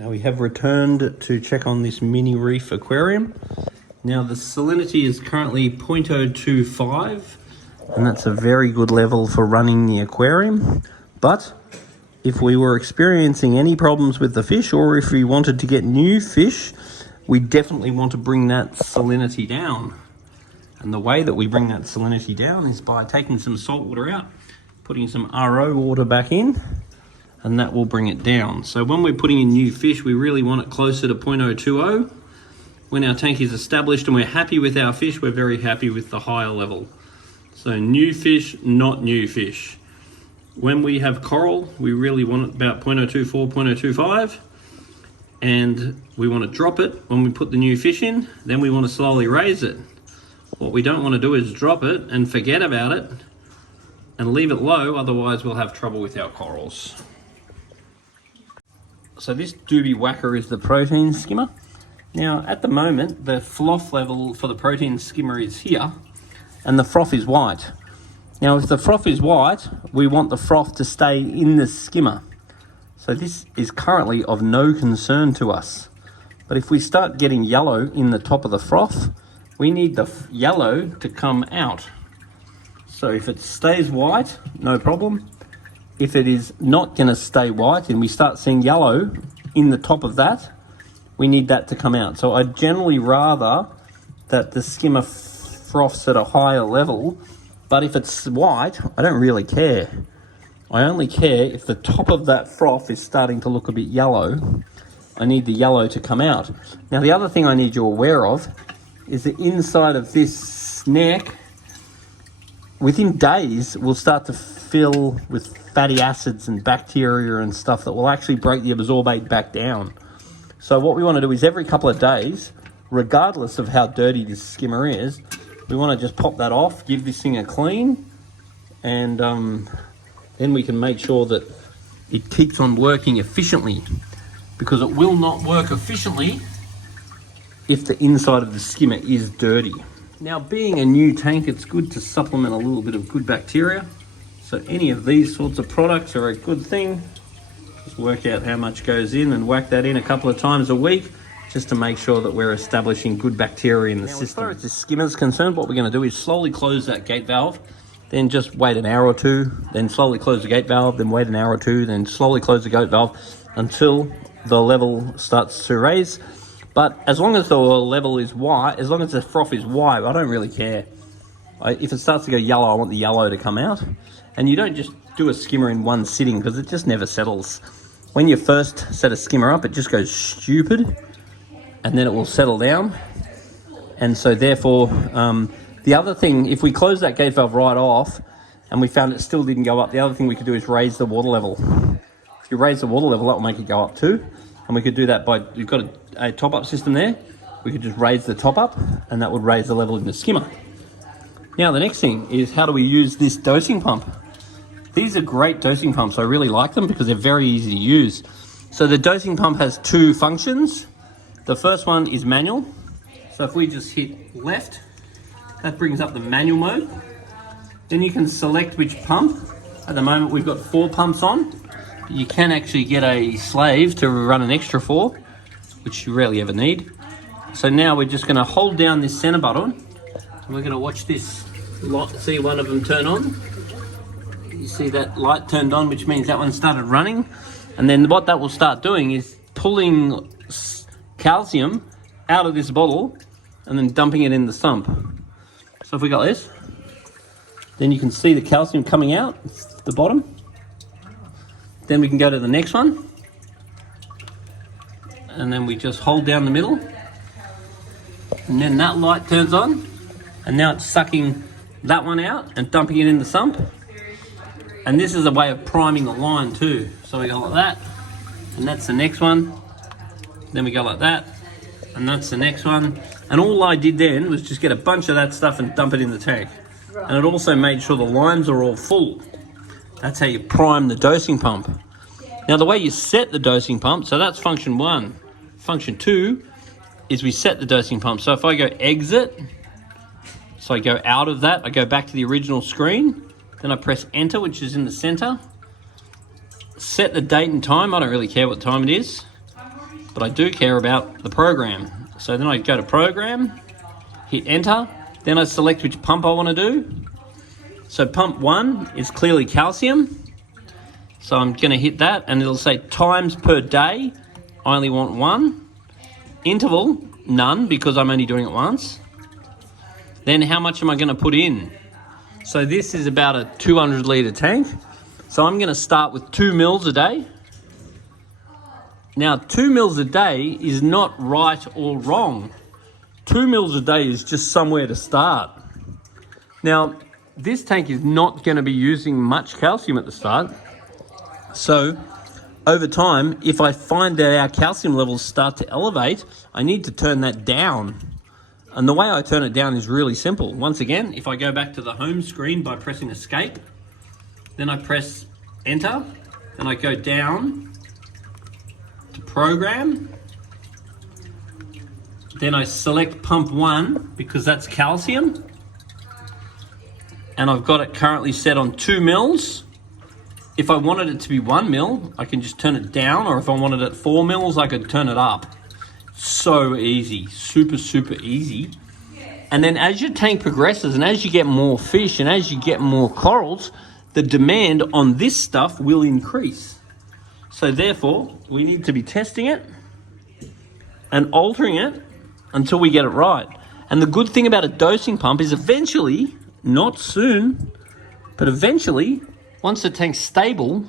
Now we have returned to check on this mini reef aquarium. Now the salinity is currently 0.025, and that's a very good level for running the aquarium. But if we were experiencing any problems with the fish, or if we wanted to get new fish, we definitely want to bring that salinity down. And the way that we bring that salinity down is by taking some salt water out, putting some RO water back in, and that will bring it down. So when we're putting in new fish, we really want it closer to 0.020. When our tank is established and we're happy with our fish, we're very happy with the higher level. So new fish, not new fish. When we have coral, we really want it about 0.024, 0.025, and we want to drop it when we put the new fish in. Then we want to slowly raise it. What we don't want to do is drop it and forget about it and leave it low, otherwise we'll have trouble with our corals. So this doobie whacker is the protein skimmer. Now at the moment the froth level for the protein skimmer is here and the froth is white. Now if the froth is white, we want the froth to stay in the skimmer. So this is currently of no concern to us. But if we start getting yellow in the top of the froth, we need the yellow to come out. So if it stays white, no problem. If it is not going to stay white and we start seeing yellow in the top of that, we need that to come out. So I'd generally rather that the skimmer froths at a higher level, but if it's white, I don't really care. I only care if the top of that froth is starting to look a bit yellow. I need the yellow to come out. Now the other thing I need you aware of is the inside of this neck, within days, will start to fill with fatty acids and bacteria and stuff that will actually break the absorbate back down. So what we want to do is every couple of days, regardless of how dirty this skimmer is, we want to just pop that off, give this thing a clean, and then we can make sure that it keeps on working efficiently, because it will not work efficiently if the inside of the skimmer is dirty. Now being a new tank, it's good to supplement a little bit of good bacteria. So any of these sorts of products are a good thing. Just work out how much goes in and whack that in a couple of times a week, just to make sure that we're establishing good bacteria in the system. As far as the skimmer is concerned, what we're going to do is slowly close that gate valve, then just wait an hour or two, then slowly close the gate valve, then wait an hour or two, then slowly close the gate valve until the level starts to raise. But as long as the level is white, as long as the froth is white, I don't really care. If it starts to go yellow, I want the yellow to come out. And you don't just do a skimmer in one sitting, because it just never settles. When you first set a skimmer up, it just goes stupid, and then it will settle down. And so therefore, the other thing, if we close that gate valve right off and we found it still didn't go up, the other thing we could do is raise the water level. If you raise the water level, that will make it go up too. And we could do that by, you've got a top-up system there. We could just raise the top up, and that would raise the level in the skimmer. Now the next thing is, how do we use this dosing pump? These are great dosing pumps. I really like them because they're very easy to use. So the dosing pump has two functions. The first one is manual. So if we just hit left, that brings up the manual mode. Then you can select which pump. At the moment we've got 4 pumps on. You can actually get a slave to run an extra 4, which you rarely ever need. So now we're just going to hold down this center button, and we're going to watch this light, see one of them turn on. You see that light turned on, which means that one started running. And then what that will start doing is pulling calcium out of this bottle and then dumping it in the sump. So if we got this, then you can see the calcium coming out the bottom. Then we can go to the next one, and then we just hold down the middle, and then that light turns on, and now it's sucking that one out and dumping it in the sump. And this is a way of priming the line too. So we go like that, and that's the next one. Then we go like that, and that's the next one. And all I did then was just get a bunch of that stuff and dump it in the tank. And it also made sure the lines are all full. That's how you prime the dosing pump. Now the way you set the dosing pump, so that's function 1. Function 2 is we set the dosing pump. So if I go exit, so I go out of that, I go back to the original screen, then I press enter, which is in the center. Set the date and time, I don't really care what time it is. but I do care about the program. So then I go to program, hit enter, then I select which pump I want to do. So pump 1 is clearly calcium. So I'm going to hit that and it'll say times per day. I only want 1. Interval, none, because I'm only doing it once. Then how much am I going to put in? So this is about a 200 litre tank. So I'm going to start with 2 mils a day. Now 2 mils a day is not right or wrong. 2 mils a day is just somewhere to start. Now this tank is not going to be using much calcium at the start. So over time, if I find that our calcium levels start to elevate, I need to turn that down. And the way I turn it down is really simple. Once again, if I go back to the home screen by pressing escape, then I press enter, then I go down to program, then I select pump 1 because that's calcium, and I've got it currently set on 2 mils. If I wanted it to be 1 mil, I can just turn it down, or if I wanted it 4 mils, I could turn it up. So easy, super, super easy. And then as your tank progresses and as you get more fish and as you get more corals, the demand on this stuff will increase. So therefore, we need to be testing it and altering it until we get it right. And the good thing about a dosing pump is eventually, not soon, but eventually, once the tank's stable,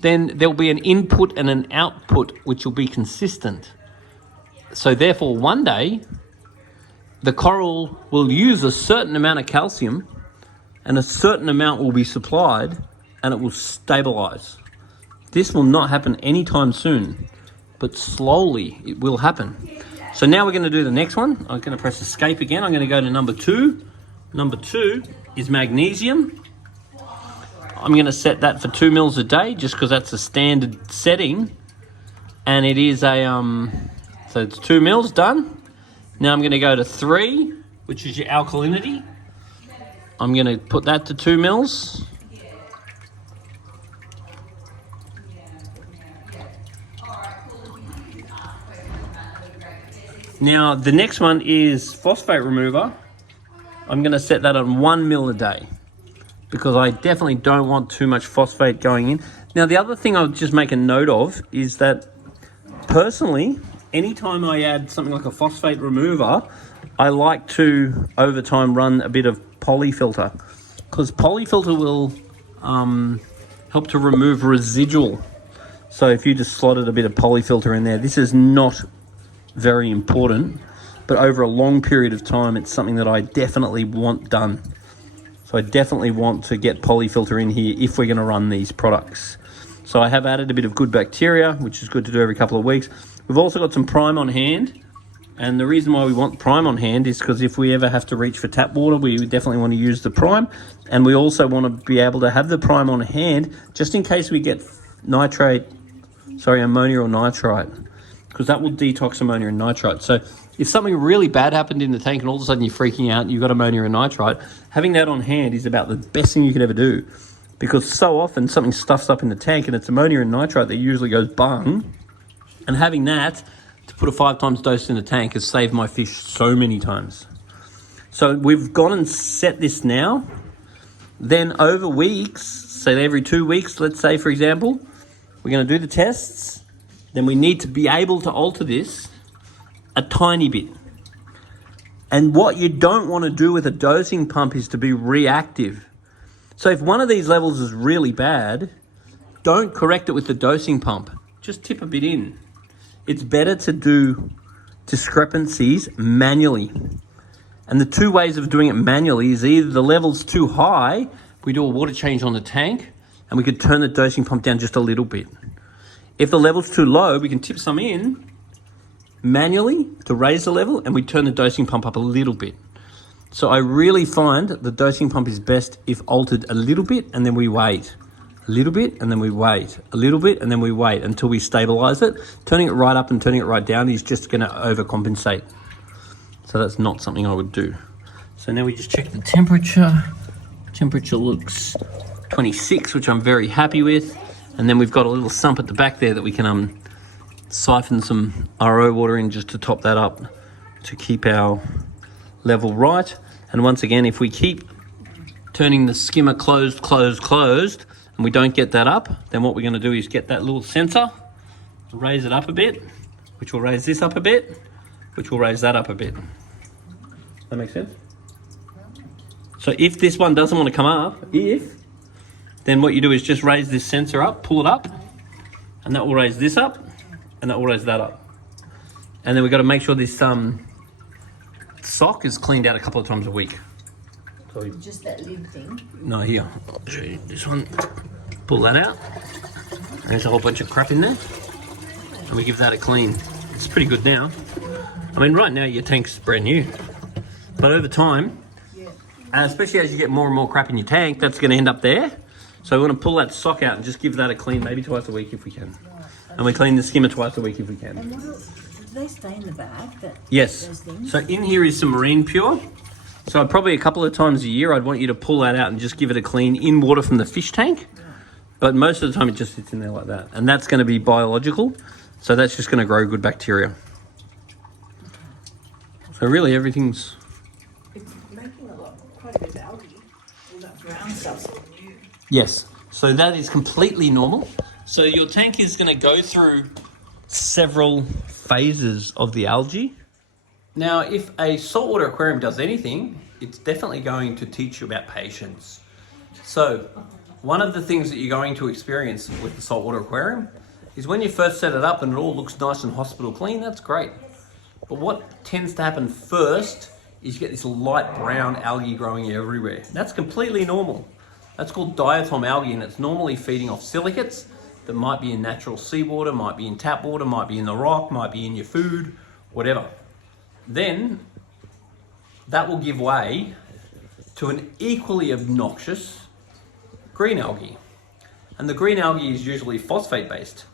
then there'll be an input and an output which will be consistent. So therefore, one day, the coral will use a certain amount of calcium and a certain amount will be supplied and it will stabilize. This will not happen anytime soon, but slowly it will happen. So now we're going to do the next one. I'm going to press escape again. I'm going to go to number 2. Number 2 is magnesium. I'm going to set that for 2 mils a day just because that's a standard setting. And it is a, so it's 2 mils done. Now I'm going to go to 3, which is your alkalinity. I'm going to put that to 2 mils. Now the next one is phosphate remover. I'm going to set that on 1 mil a day, because I definitely don't want too much phosphate going in. Now, the other thing I'll just make a note of is that personally, anytime I add something like a phosphate remover, I like to, over time, run a bit of polyfilter, because polyfilter will help to remove residual. So if you just slotted a bit of polyfilter in there, this is not very important, but over a long period of time, it's something that I definitely want done. So I definitely want to get polyfilter in here if we're going to run these products. So I have added a bit of good bacteria, which is good to do every couple of weeks. We've also got some prime on hand. And the reason why we want prime on hand is because if we ever have to reach for tap water, we definitely want to use the prime. And we also want to be able to have the prime on hand just in case we get ammonia or nitrite, because that will detox ammonia and nitrite. So if something really bad happened in the tank and all of a sudden you're freaking out and you've got ammonia and nitrite, having that on hand is about the best thing you could ever do, because so often something stuffs up in the tank and it's ammonia and nitrite that usually goes bung, and having that to put a 5 times dose in the tank has saved my fish so many times. So we've gone and set this now. Then over weeks, so every 2 weeks, let's say for example, we're going to do the tests. Then we need to be able to alter this a tiny bit. And what you don't want to do with a dosing pump is to be reactive. So if one of these levels is really bad, don't correct it with the dosing pump. Just tip a bit in. It's better to do discrepancies manually. And the 2 ways of doing it manually is either the level's too high, we do a water change on the tank, and we could turn the dosing pump down just a little bit. If the level's too low, we can tip some in manually to raise the level, and we turn the dosing pump up a little bit. So I really find the dosing pump is best if altered a little bit and then we wait. A little bit and then we wait. A little bit and then we wait until we stabilize it. Turning it right up and turning it right down is just going to overcompensate. So that's not something I would do. So now we just check the temperature. Temperature looks 26, which I'm very happy with. And then we've got a little sump at the back there that we can siphon some RO water in just to top that up to keep our level right. And once again, if we keep turning the skimmer closed, and we don't get that up, then what we're going to do is get that little sensor, raise it up a bit, which will raise this up a bit, which will raise that up a bit. That makes sense? So if this one doesn't want to come up, then what you do is just raise this sensor up, pull it up, and that will raise this up, and that will raise that up. And then we've got to make sure this sock is cleaned out a couple of times a week. So just that lid thing? No, here. I'll show you this one. Pull that out. There's a whole bunch of crap in there. And we give that a clean. It's pretty good now. I mean, right now your tank's brand new. But over time, especially as you get more and more crap in your tank, that's going to end up there. So we want to pull that sock out and just give that a clean, maybe twice a week if we can. And we clean the skimmer twice a week if we can. And do they stay in the bag? Yes. Those things? So in here is some marine pure. So probably a couple of times a year, I'd want you to pull that out and just give it a clean in water from the fish tank. But most of the time it just sits in there like that. And that's going to be biological. So that's just going to grow good bacteria. So really everything's... It's making quite a bit of algae. All that brown stuff's all new. Yes. So that is completely normal. So your tank is going to go through several phases of the algae. Now, if a saltwater aquarium does anything, it's definitely going to teach you about patience. So, one of the things that you're going to experience with the saltwater aquarium is when you first set it up and it all looks nice and hospital clean, that's great. But what tends to happen first is you get this light brown algae growing everywhere. That's completely normal. That's called Diatom Algae, and it's normally feeding off silicates that might be in natural seawater, might be in tap water, might be in the rock, might be in your food, whatever. Then that will give way to an equally obnoxious green algae. And the green algae is usually phosphate based.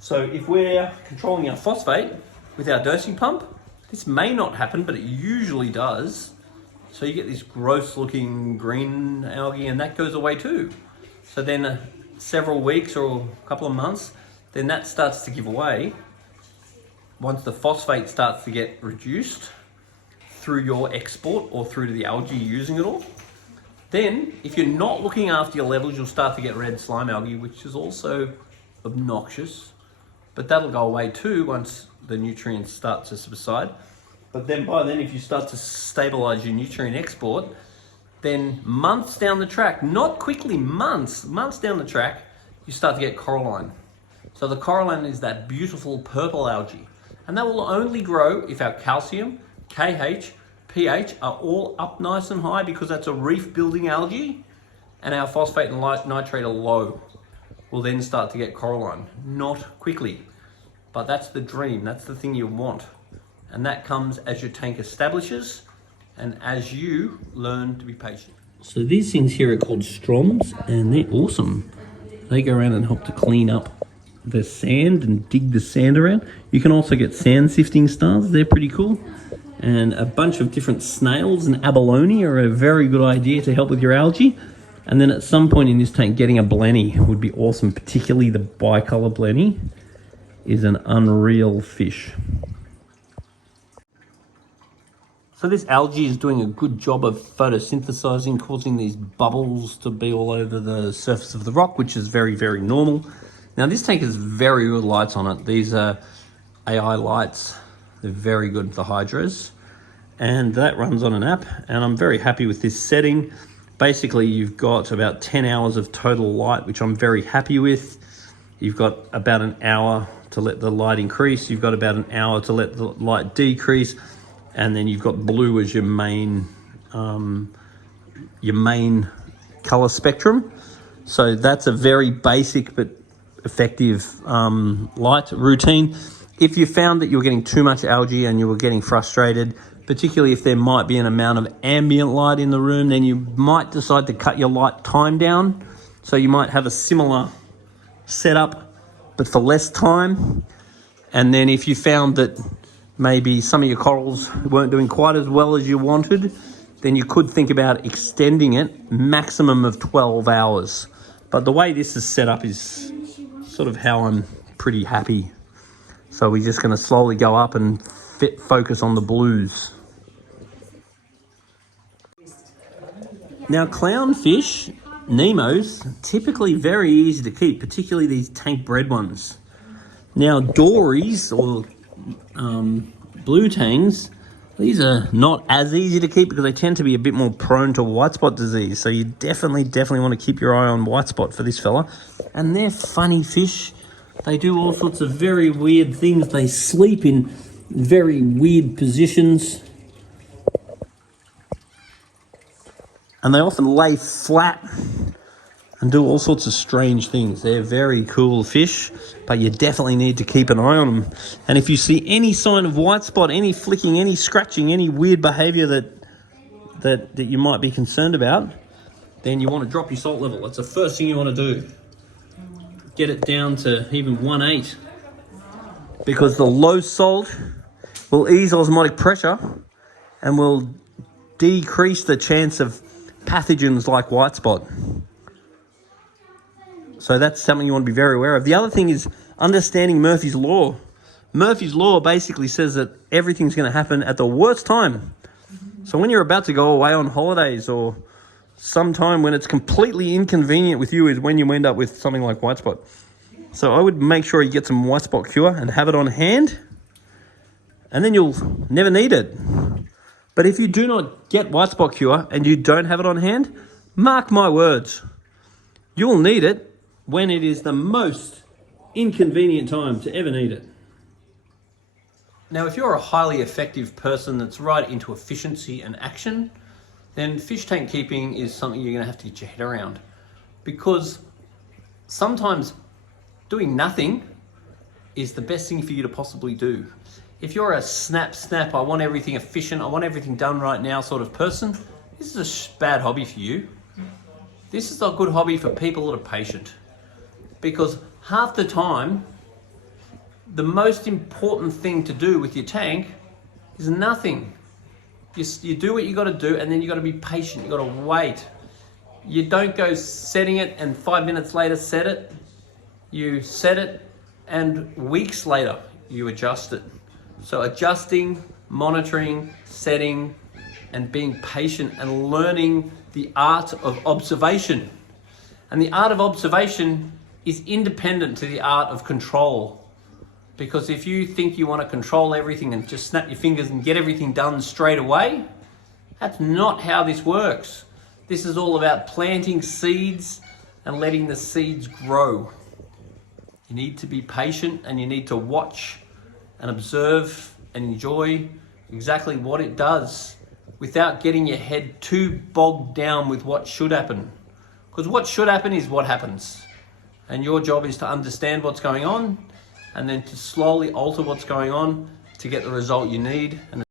So if we're controlling our phosphate with our dosing pump, this may not happen, but it usually does. So you get this gross looking green algae and that goes away too. So then several weeks or a couple of months, then that starts to give away. Once the phosphate starts to get reduced through your export or through to the algae using it all, then if you're not looking after your levels, you'll start to get red slime algae, which is also obnoxious, but that'll go away too once the nutrients start to subside. But then by then, if you start to stabilize your nutrient export, then months down the track, not quickly, months down the track, you start to get coralline. So the coralline is that beautiful purple algae. And that will only grow if our calcium, KH, pH are all up nice and high, because that's a reef building algae, and our phosphate and nitrate are low. We'll then start to get coralline. Not quickly, but that's the dream. That's the thing you want. And that comes as your tank establishes and as you learn to be patient. So these things here are called stroms, and they're awesome. They go around and help to clean up the sand and dig the sand around. You can also get sand sifting stars, they're pretty cool. And a bunch of different snails and abalone are a very good idea to help with your algae. And then at some point in this tank, getting a blenny would be awesome, particularly the bicolor blenny is an unreal fish. So this algae is doing a good job of photosynthesizing, causing these bubbles to be all over the surface of the rock, which is very, very normal. Now this tank has very good lights on it. These are AI lights. They're very good for hydros. And that runs on an app, and I'm very happy with this setting. Basically, you've got about 10 hours of total light, which I'm very happy with. You've got about an hour to let the light increase. You've got about an hour to let the light decrease. And then you've got blue as your main color spectrum. So that's a very basic but effective light routine. If you found that you were getting too much algae and you were getting frustrated, particularly if there might be an amount of ambient light in the room, then you might decide to cut your light time down. So you might have a similar setup, but for less time. And then if you found that maybe some of your corals weren't doing quite as well as you wanted, then you could think about extending it maximum of 12 hours. But the way this is set up is sort of how I'm pretty happy. So we're just going to slowly go up and focus on the blues. Now clownfish, Nemos, typically very easy to keep, particularly these tank bred ones. Now Dorys or blue tangs, these are not as easy to keep because they tend to be a bit more prone to white spot disease. So you definitely want to keep your eye on white spot for this fella. And they're funny fish. They do all sorts of very weird things. They sleep in very weird positions. And they often lay flat and do all sorts of strange things. They're very cool fish, but you definitely need to keep an eye on them. And if you see any sign of white spot, any flicking, any scratching, any weird behavior that you might be concerned about, then you want to drop your salt level. That's the first thing you want to do. Get it down to even 1.8, because the low salt will ease osmotic pressure and will decrease the chance of pathogens like white spot. So that's something you want to be very aware of. The other thing is understanding Murphy's Law. Murphy's Law basically says that everything's going to happen at the worst time. So when you're about to go away on holidays or sometime when it's completely inconvenient with you is when you end up with something like white spot. So I would make sure you get some white spot cure and have it on hand, and then you'll never need it. But if you do not get white spot cure and you don't have it on hand, mark my words, you'll need it when it is the most inconvenient time to ever need it. Now, if you're a highly effective person that's right into efficiency and action, then fish tank keeping is something you're going to have to get your head around, because sometimes doing nothing is the best thing for you to possibly do. If you're a snap, I want everything efficient, I want everything done right now sort of person, this is a bad hobby for you. This is a good hobby for people that are patient, because half the time, the most important thing to do with your tank is nothing. You do what you got to do, and then you got to be patient. You got to wait. You don't go setting it and 5 minutes later set it. You set it and weeks later you adjust it. So adjusting, monitoring, setting, and being patient and learning the art of observation. And the art of observation is independent to the art of control. Because if you think you want to control everything and just snap your fingers and get everything done straight away, that's not how this works. This is all about planting seeds and letting the seeds grow. You need to be patient, and you need to watch and observe and enjoy exactly what it does without getting your head too bogged down with what should happen. Because what should happen is what happens. And your job is to understand what's going on and then to slowly alter what's going on to get the result you need. And